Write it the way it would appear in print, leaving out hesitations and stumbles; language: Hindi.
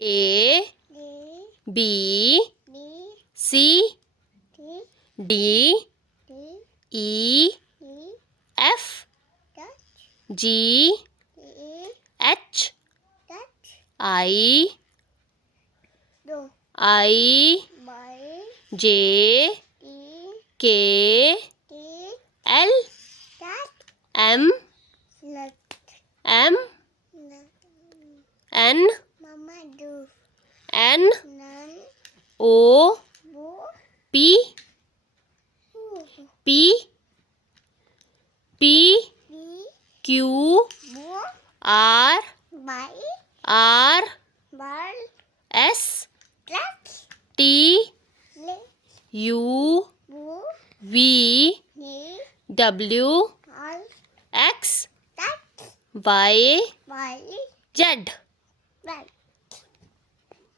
A B C D E F G H I J K L M N O P Q R S T U V W X Y Z.